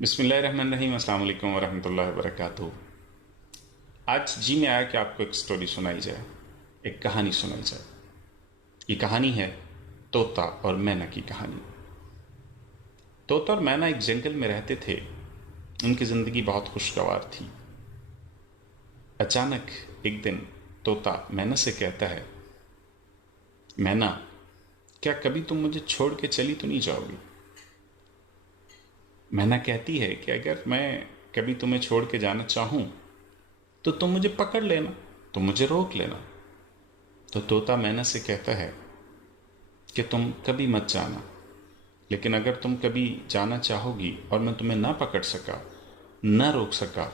بسم اللہ الرحمن الرحیم۔ السلام علیکم ورحمۃ اللہ وبرکاتہ۔ آج جی میں آیا کہ آپ کو ایک سٹوری سنائی جائے، ایک کہانی سنائی جائے۔ یہ کہانی ہے طوطا اور مینا کی کہانی۔ طوطا اور مینا ایک جنگل میں رہتے تھے۔ ان کی زندگی بہت خوشگوار تھی۔ اچانک ایک دن طوطا مینا سے کہتا ہے، مینا، کیا کبھی تم مجھے چھوڑ کے چلی تو نہیں جاؤ گی؟ مینا کہتی ہے کہ اگر میں کبھی تمہیں چھوڑ کے جانا چاہوں تو تم مجھے پکڑ لینا، تم مجھے روک لینا۔ تو طوطا مینا سے کہتا ہے کہ تم کبھی مت جانا، لیکن اگر تم کبھی جانا چاہو گی اور میں تمہیں نہ پکڑ سکا، نہ روک سکا،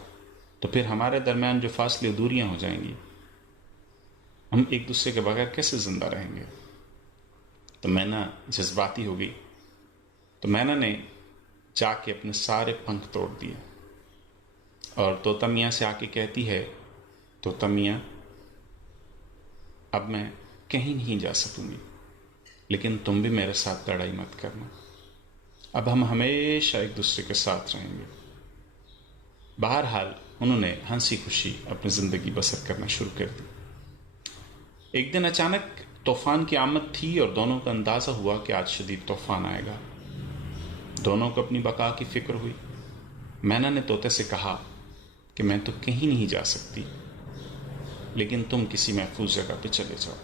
تو پھر ہمارے درمیان جو فاصلے دوریاں ہو جائیں گی، ہم ایک دوسرے کے بغیر کیسے زندہ رہیں گے؟ تو مینا جذباتی ہو گئی۔ تو مینا نے جا کے اپنے سارے پنکھ توڑ دیے اور طوطا میاں سے آ کے کہتی ہے، طوطا میاں، اب میں کہیں نہیں جا سکوں گی، لیکن تم بھی میرے ساتھ لڑائی مت کرنا، اب ہم ہمیشہ ایک دوسرے کے ساتھ رہیں گے۔ بہرحال انہوں نے ہنسی خوشی اپنی زندگی بسر کرنا شروع کر دی۔ ایک دن اچانک طوفان کی آمد تھی اور دونوں کو اندازہ ہوا کہ آج شدید طوفان آئے گا۔ دونوں کو اپنی بقا کی فکر ہوئی۔ مینا نے طوطے سے کہا کہ میں تو کہیں نہیں جا سکتی، لیکن تم کسی محفوظ جگہ پہ چلے جاؤ۔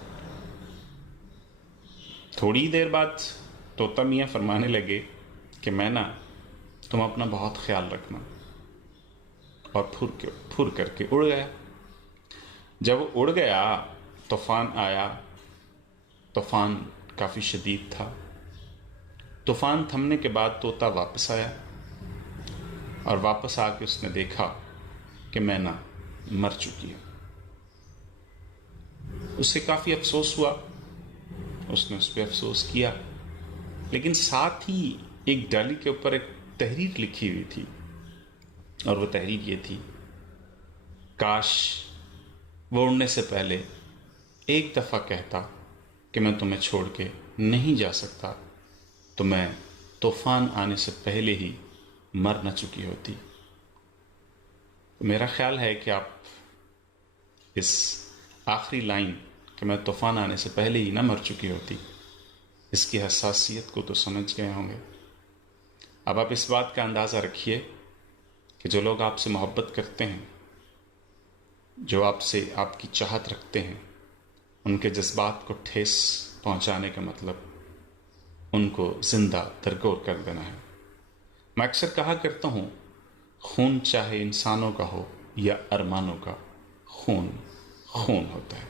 تھوڑی دیر بعد طوطا میاں فرمانے لگے کہ مینا، تم اپنا بہت خیال رکھنا، اور پھر کر کے اڑ گیا۔ جب وہ اڑ گیا، طوفان آیا۔ طوفان کافی شدید تھا۔ طوفان تھمنے کے بعد طوطا واپس آیا، اور واپس آ کے اس نے دیکھا کہ مینا مر چکی ہے۔ اسے کافی افسوس ہوا، اس نے اس پہ افسوس کیا، لیکن ساتھ ہی ایک ڈالی کے اوپر ایک تحریر لکھی ہوئی تھی، اور وہ تحریر یہ تھی، کاش وہ اڑنے سے پہلے ایک دفعہ کہتا کہ میں تمہیں چھوڑ کے نہیں جا سکتا، تو میں طوفان آنے سے پہلے ہی مر نہ چکی ہوتی۔ میرا خیال ہے کہ آپ اس آخری لائن کہ میں طوفان آنے سے پہلے ہی نہ مر چکی ہوتی، اس کی حساسیت کو تو سمجھ گئے ہوں گے۔ اب آپ اس بات کا اندازہ رکھیے کہ جو لوگ آپ سے محبت کرتے ہیں، جو آپ سے آپ کی چاہت رکھتے ہیں، ان کے جذبات کو ٹھیس پہنچانے کا مطلب ان کو زندہ درگور کر دینا ہے۔ میں اکثر کہا کرتا ہوں، خون چاہے انسانوں کا ہو یا ارمانوں کا، خون خون ہوتا ہے۔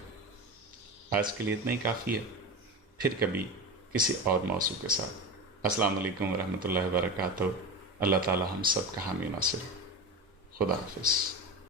آج کے لیے اتنا ہی کافی ہے، پھر کبھی کسی اور موضوع کے ساتھ۔ السلام علیکم ورحمۃ اللہ وبرکاتہ۔ اللہ تعالی ہم سب کا حامی و ناصر۔ خدا حافظ۔